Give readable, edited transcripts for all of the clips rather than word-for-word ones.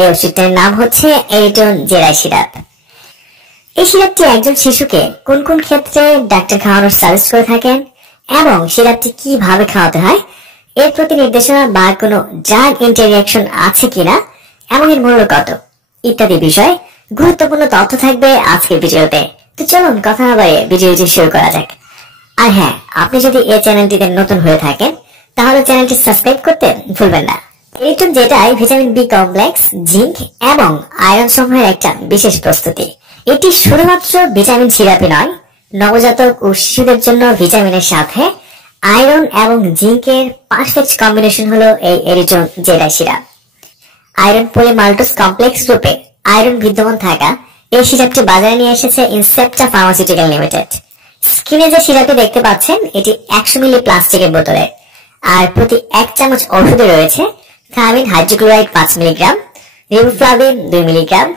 এই ওষুধটার নাম হচ্ছে এরিট্রন জেরাই সিরাপ। এই সিরাপটি একজন শিশুকে কোন কোন ক্ষেত্রে ডাক্তার খাওয়ানোর সাজেস্ট করে থাকেন এবং সিরাপটি কিভাবে খাওয়াতে হয়, এর প্রতি নির্দেশনা বা কোনো ড্রাগ ইন্টারঅ্যাকশন আছে কিনা এবং এর মূল্য কত ইত্যাদি বিষয়ে গুরুত্বপূর্ণ তথ্য থাকবে আজকের ভিডিওতে। তো চলুন কথা না বাড়িয়ে ভিডিওটি শুরু করা যাক। আর হ্যাঁ, আপনি যদি এই চ্যানেলটিতে নতুন হয়ে থাকেন তাহলে চ্যানেলটি সাবস্ক্রাইব করতে ভুলবেন না। এরিট্রন যেটাই ভিটামিন বি কমপ্লেক্স, জিঙ্ক এবং আয়রন সমূহের একটা বিশেষ প্রস্তুতি। এটি শুধুমাত্র ভিটামিন সিরাপই নয়, নবজাতক ও শিশুদের জন্য ভিটামিনের সাথে আয়রন এবং জিঙ্কের পারফেক্ট কম্বিনেশন হলো এই এরিট্রন জেরাই সিরাপ। আয়রন পলিমাল্টোজ কমপ্লেক্স রূপে আয়রন বিদ্যমান থাকা এই সিরাপটি বাজারে নিয়ে এসেছে ইনসেপ্টা ফার্মাসিউটিক্যাল লিমিটেড। স্ক্রিনে যে সিরাপটি দেখতে পাচ্ছেন এটি 100 মিলি প্লাস্টিকের বোতলে, আর প্রতি 1 চামচ ওষুধে রয়েছে thymine hydrochloride 5 milligram, riboflavin 2 milligram,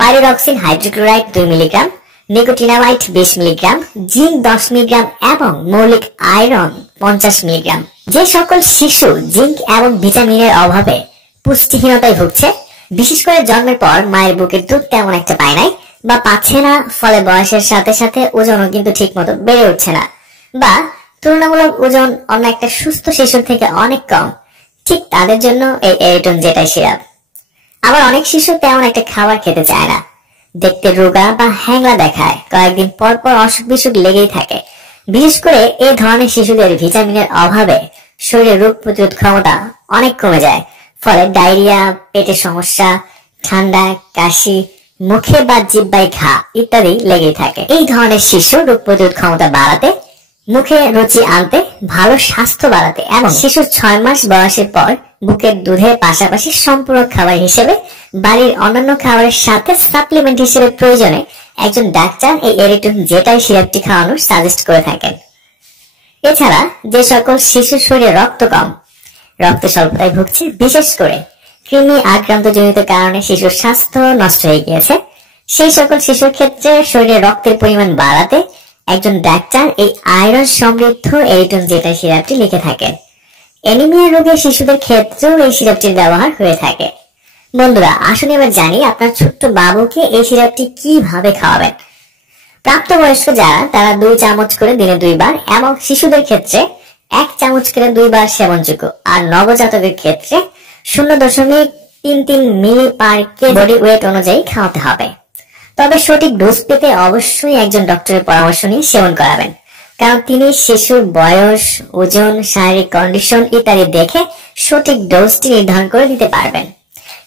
pyridoxine hydrochloride 2 milligram, nicotinamide 20 milligram, zinc 10 milligram এবং মৌলিক আয়রন 50 মিলিগ্রাম। যে সকল শিশু জিঙ্ক এবং ভিটামিনের অভাবে পুষ্টিহীনতায় ভুগছে, বিশেষ করে জন্মের পর মায়ের বুকের দুধ তেমন একটা পায় নাই বা পাচ্ছে না, ফলে বয়সের সাথে সাথে ওজনও কিন্তু ঠিক মতো বেড়ে উঠছে না, বা তুলনামূলক ওজন অন্য একটা সুস্থ শিশুর থেকে অনেক কম, ঠিক তাদের জন্য এই এরিট্রন জেরাই সিরাপ। আবার অনেক শিশু তেমন একটা খাবার খেতে চায় না, দেখতে রোগা বা হ্যাংলা দেখায়, কয়েকদিন পর পর অসুখ বিসুখ লেগেই থাকে। বিশেষ করে এই ধরনের শিশুদের ভিটামিনের অভাবে শরীরের রোগ প্রতিরোধ ক্ষমতা অনেক কমে যায়, ফলে ডায়রিয়া, পেটের সমস্যা, ঠান্ডা, কাশি, মুখে বা জিহ্বায় ঘা ইত্যাদি লেগেই থাকে। এই ধরনের শিশু রোগ প্রতিরোধ ক্ষমতা বাড়াতে, মুখে রুচি আনতে, ভালো স্বাস্থ্য বাড়াতে এবং শিশুর 6 মাস বয়সের পর বুকের দুধের পাশাপাশি সম্পূরক খাবার হিসেবে বাড়ির অন্যান্য খাবারের সাথে সাপ্লিমেন্ট হিসেবে প্রয়োজনে একজন ডাক্তার এই এরিট্রন জেরাই সিরাপটি খাওয়ানোর সাজেস্ট করে থাকেন। এছাড়া যে সকল শিশুর শরীরে রক্ত কম, রক্ত স্বল্পতায় ভুগছে, বিশেষ করে কৃমি আক্রান্ত জনিত কারণে শিশুর স্বাস্থ্য নষ্ট হয়ে গিয়েছে, সেই সকল শিশুর ক্ষেত্রে শরীরে রক্তের পরিমাণ বাড়াতে একজন ডাক্তার এই আয়রন সমৃদ্ধ এরিট্রন জেরাই সিরাপটি লিখে থাকেন। অ্যানিমিয়া রোগের শিশুদের ক্ষেত্রেও এই সিরাপটির ব্যবহার হয়ে থাকে। বন্ধুরা, আসুন এবার জানি আপনার ছোট্ট বাবুকে এই সিরাপটি কিভাবে খাওয়াবেন। প্রাপ্তবয়স্ক যারা, তারা 2 চামচ করে দিনে 2 বার এবং শিশুদের ক্ষেত্রে 1 চামচ করে 2 বার সেবনযোগ্য, আর নবজাতকের ক্ষেত্রে 0.33 মিলি পার কেজি বডি ওয়েট অনুযায়ী খাওয়াতে হবে। তবে সঠিক ডোজ পেতে অবশ্যই একজন ডক্টরের পরামর্শ নিয়ে সেবন করাবেন, কারণ তিনি শিশুর বয়স, ওজন, শারীরিক কন্ডিশন ইত্যাদি দেখে সঠিক ডোজটি নির্ধারণ করে দিতে পারবেন।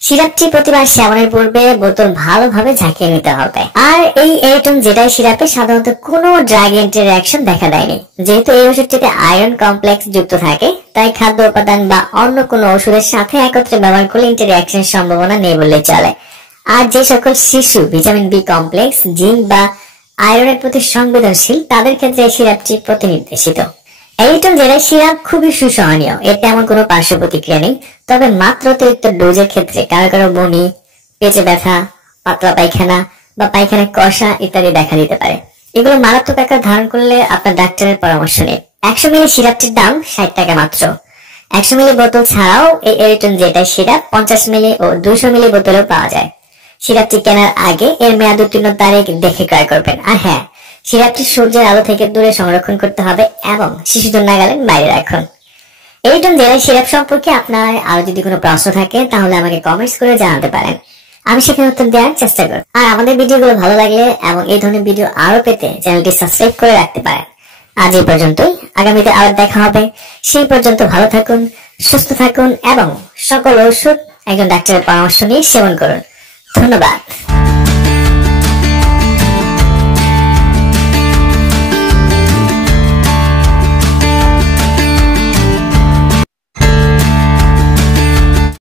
সিরাপটি প্রতিবার সেবনের পূর্বে বোতল ভালোভাবে ঝাঁকিয়ে নিতে হবে। আর এই এরিট্রন জেরাই সিরাপে সাধারণত কোনো ড্রাগ ইন্টারঅ্যাকশন দেখা দেয়নি। যেহেতু এই ওষুধটিতে আয়রন কমপ্লেক্স যুক্ত থাকে, তাই খাদ্য উপাদান বা অন্য কোনো ওষুধের সাথে একত্রে ব্যবহার করলে ইন্টারঅ্যাকশনের সম্ভাবনা নেই বললেই চলে। আর যে সকল শিশু ভিটামিন বি কমপ্লেক্স, জিঙ্ক বা আয়রনের প্রতি সংবেদনশীল, তাদের ক্ষেত্রে এই সিরাপটি প্রতিনির্দেশিত। এরিট্রন জেরাই সিরাপ খুবই সুসহনীয়, এর তেমন কোনো পার্শ্ব প্রতিক্রিয়া নেই। তবে মাত্রা অতিরিক্ত ডোজের ক্ষেত্রে কারো কারো বমি, পেটে ব্যথা, পাতলা পায়খানা বা পায়খানা কষা ইত্যাদি দেখা দিতে পারে। এগুলো মারাত্মক আকার ধারণ করলে আপনার ডাক্তারের পরামর্শ নিন। 100 মিলি সিরাপটির দাম 60 টাকা মাত্র। 100 মিলি বোতল ছাড়াও এই এরিট্রন জেরাই সিরাপ 50 মিলি ও 200 মিলি বোতলেও পাওয়া যায়। সিরাপটি কেনার আগে এর মেয়াদ উত্তীর্ণ তারিখ দেখে ক্রয় করবেন। আর হ্যাঁ, সিরাপটি সূর্যের আলো থেকে দূরে সংরক্ষণ করতে হবে এবং শিশুদের নাগালের বাইরে রাখুন। এরিট্রন জেরাই সিরাপ সম্পর্কে আপনার আরো যদি কোনো প্রশ্ন থাকে তাহলে আমাকে কমেন্টস করে জানাতে পারেন, আমি সেখানে উত্তর দেওয়ার চেষ্টা করব। আর আমাদের ভিডিওগুলো ভালো লাগলে এবং এই ধরনের ভিডিও আরো পেতে চ্যানেলটি সাবস্ক্রাইব করে রাখতে পারেন। আজ এই পর্যন্তই, আগামীতে আবার দেখা হবে। সেই পর্যন্ত ভালো থাকুন, সুস্থ থাকুন এবং সকল ওষুধ একজন ডাক্তারের পরামর্শ নিয়ে সেবন করুন। ধন্যবাদ।